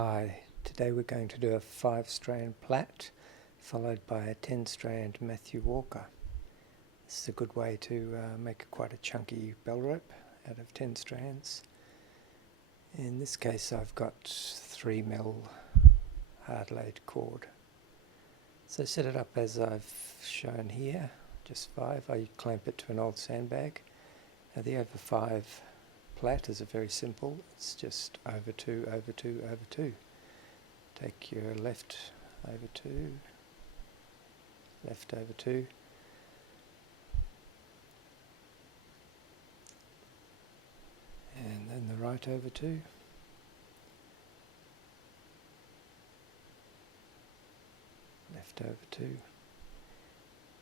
Hi, today we're going to do a 5-strand plait followed by a 10-strand Matthew Walker. This is a good way to make quite a chunky bell rope out of 10 strands. In this case I've got 3mm hard laid cord. So set it up as I've shown here, just 5. I clamp it to an old sandbag. Now the over 5 plait is a very simple, it's just over 2, over 2, over 2. Take your left over 2, left over 2, and then the right over 2, left over 2.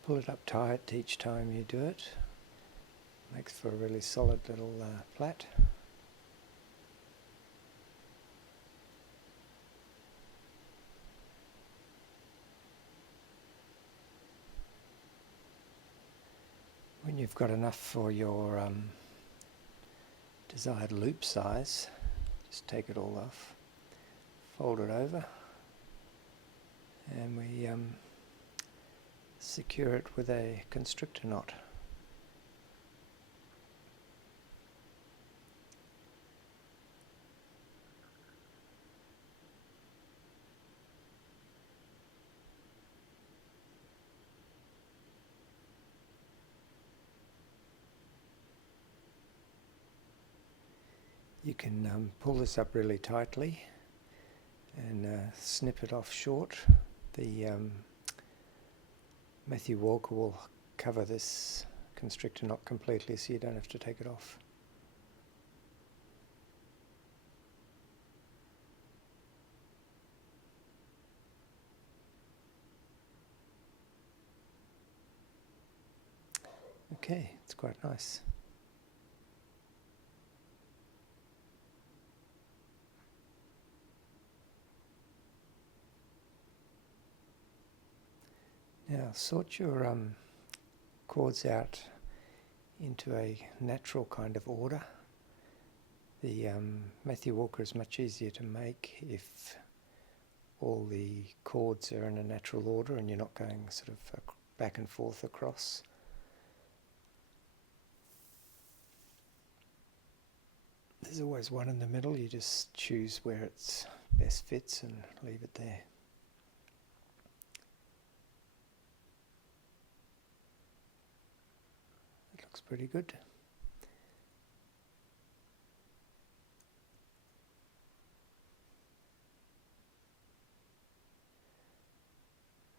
Pull it up tight each time you do it. Makes for a really solid little plait. When you've got enough for your desired loop size, just take it all off, fold it over, and we secure it with a constrictor knot. You can pull this up really tightly and snip it off short. The Matthew Walker will cover this constrictor knot completely, so you don't have to take it off. Okay, it's quite nice. Now sort your cords out into a natural kind of order. The Matthew Walker is much easier to make if all the cords are in a natural order and you're not going sort of back and forth across. There's always one in the middle, you just choose where it best fits and leave it there. Looks pretty good.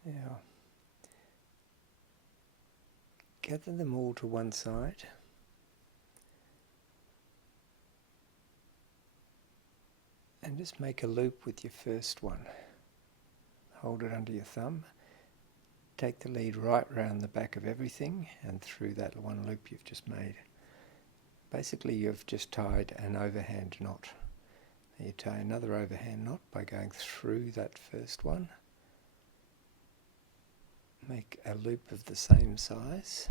Now, gather them all to one side. And just make a loop with your first one. Hold it under your thumb. Take the lead right round the back of everything and through that one loop you've just made. Basically you've just tied an overhand knot. Now you tie another overhand knot by going through that first one. Make a loop of the same size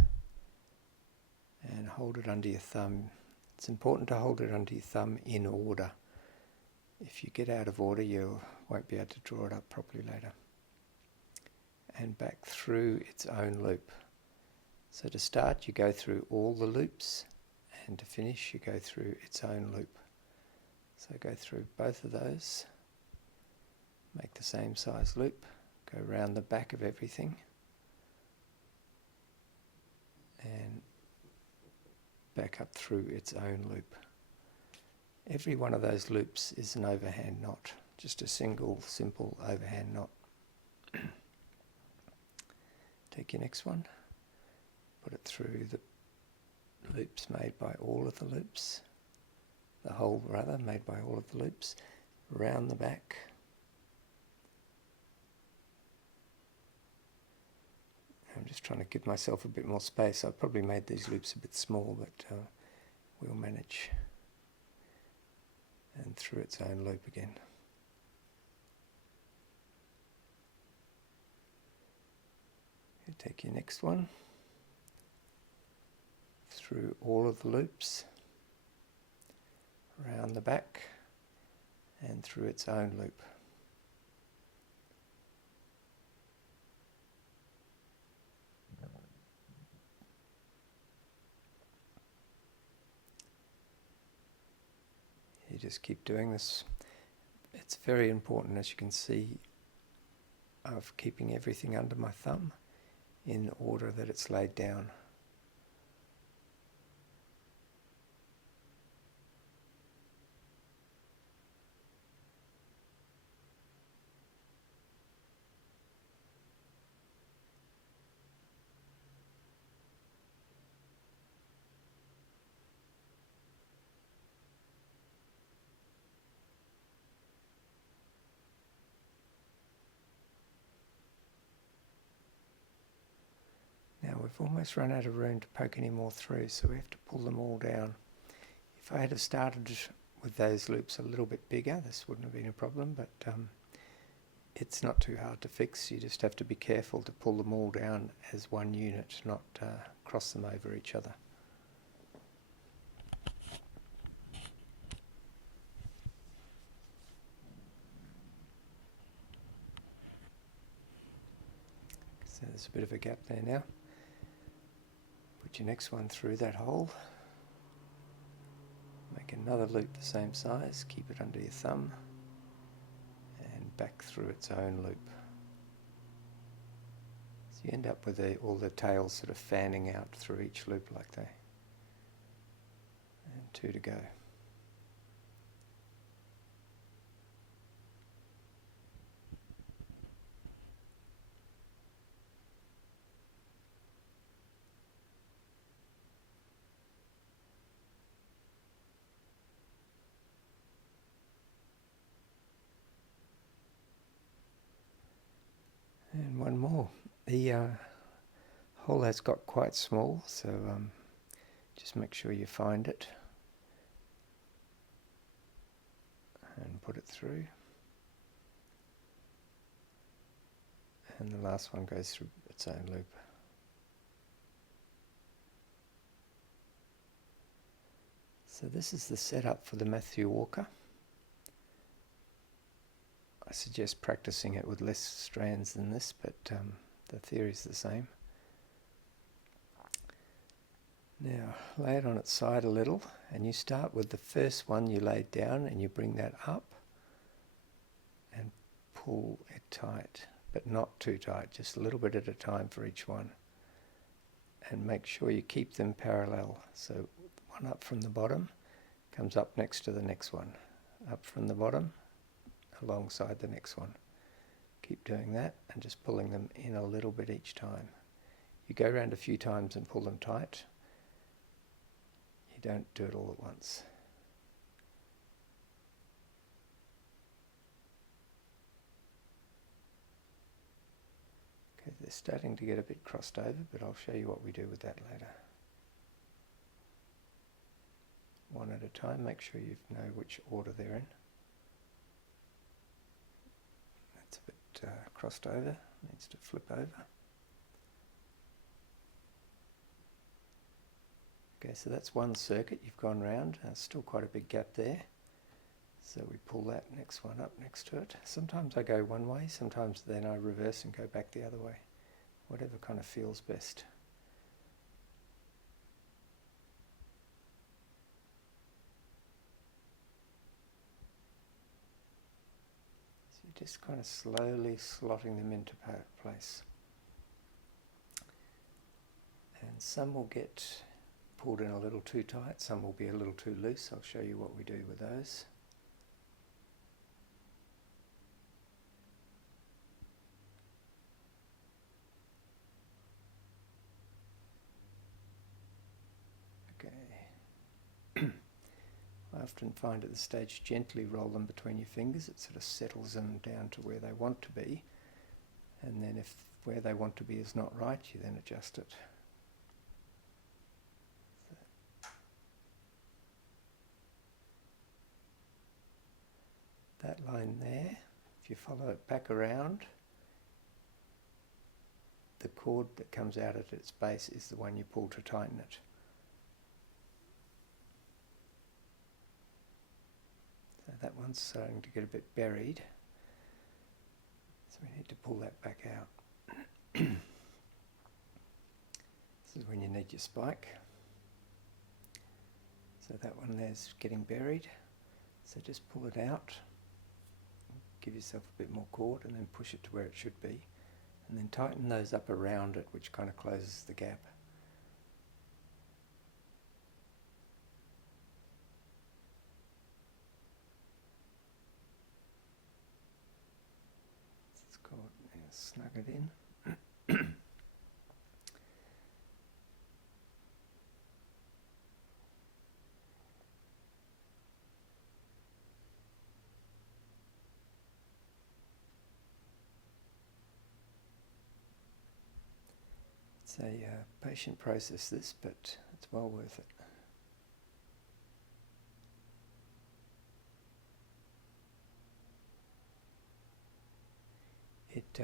and hold it under your thumb. It's important to hold it under your thumb in order. If you get out of order you won't be able to draw it up properly later. And back through its own loop. So to start you go through all the loops, and to finish you go through its own loop. So go through both of those, make the same size loop, go round the back of everything, and back up through its own loop. Every one of those loops is an overhand knot, just a single simple overhand knot. Take your next one, put it through the loops made by all of the loops, the hole rather made by all of the loops, round the back, I'm just trying to give myself a bit more space. I've probably made these loops a bit small, but we'll manage, and through its own loop again. Take your next one, through all of the loops, round the back, and and through its own loop. You just keep doing this. It's very important, as you can see, of keeping everything under my thumb in order that it's laid down. Now we've almost run out of room to poke any more through, so we have to pull them all down. If I had started with those loops a little bit bigger, this wouldn't have been a problem, but it's not too hard to fix. You just have to be careful to pull them all down as one unit, not cross them over each other. So there's a bit of a gap there now. Put your next one through that hole. Make another loop the same size, keep it under your thumb, and back through its own loop. So you end up with all the tails sort of fanning out through each loop like that. And 2 to go. And one more. The hole has got quite small, so just make sure you find it and put it through. And the last one goes through its own loop. So this is the setup for the Matthew Walker. I suggest practicing it with less strands than this, but the theory is the same. Now lay it on its side a little, and you start with the first one you laid down and you bring that up and pull it tight, but not too tight, just a little bit at a time for each one. And make sure you keep them parallel, so one up from the bottom comes up next to the next one, up from the bottom alongside the next one. Keep doing that and just pulling them in a little bit each time. You go around a few times and pull them tight. You don't do it all at once. Okay, they're starting to get a bit crossed over, but I'll show you what we do with that later. One at a time, make sure you know which order they're in. That's a bit crossed over, needs to flip over. Okay, so that's one circuit you've gone round. There's still quite a big gap there. So we pull that next one up next to it. Sometimes I go one way, sometimes then I reverse and go back the other way. Whatever kind of feels best. Just kind of slowly slotting them into place. And some will get pulled in a little too tight, some will be a little too loose. I'll show you what we do with those. Okay. I often find at this stage, gently roll them between your fingers. It sort of settles them down to where they want to be. And then if where they want to be is not right, you then adjust it. That line there, if you follow it back around, the cord that comes out at its base is the one you pull to tighten it. So that one's starting to get a bit buried, so we need to pull that back out. This is when you need your spike. So that one there's getting buried, so just pull it out, give yourself a bit more cord and then push it to where it should be, and then tighten those up around it, which kind of closes the gap. It's called, snug it in. It's a patient process, this, but it's well worth it. It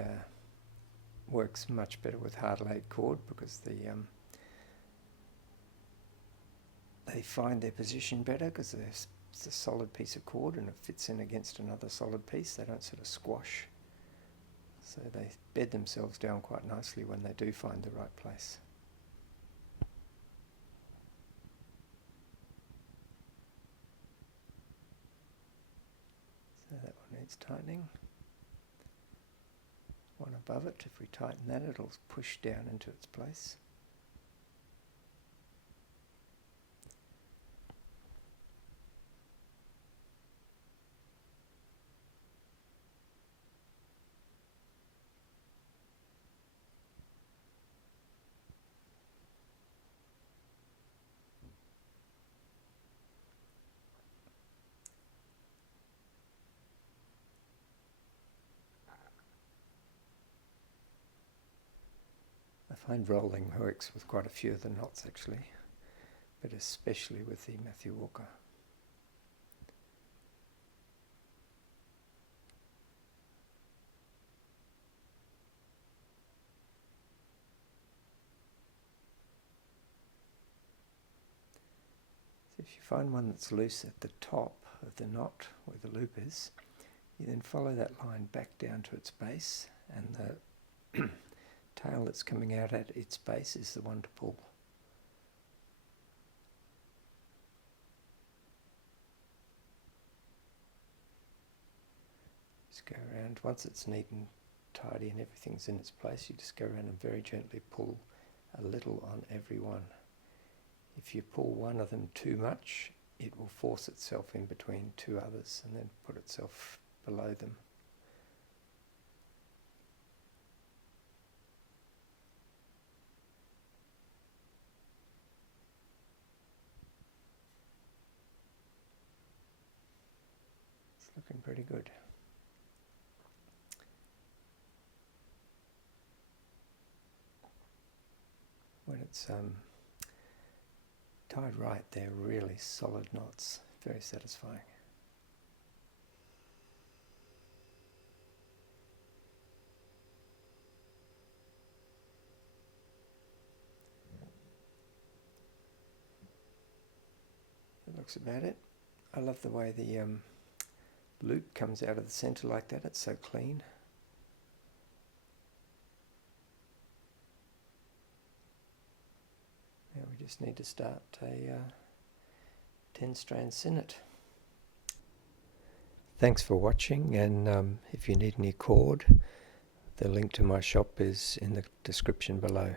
works much better with hard laid cord because they find their position better because it's a solid piece of cord and it fits in against another solid piece. They don't sort of squash. So they bed themselves down quite nicely when they do find the right place. So that one needs tightening. One above it, if we tighten that, it'll push down into its place. I find rolling works with quite a few of the knots actually, but especially with the Matthew Walker. So if you find one that's loose at the top of the knot where the loop is, you then follow that line back down to its base, and the tail that's coming out at its base is the one to pull. Just go around, once it's neat and tidy and everything's in its place, you just go around and very gently pull a little on every one. If you pull one of them too much, it will force itself in between two others and then put itself below them. It's looking pretty good. When it's tied right, they're really solid knots, very satisfying. That looks about it. I love the way the loop comes out of the centre like that, it's so clean. Now we just need to start a 10-strand sinnet. Thanks for watching, and if you need any cord, the link to my shop is in the description below.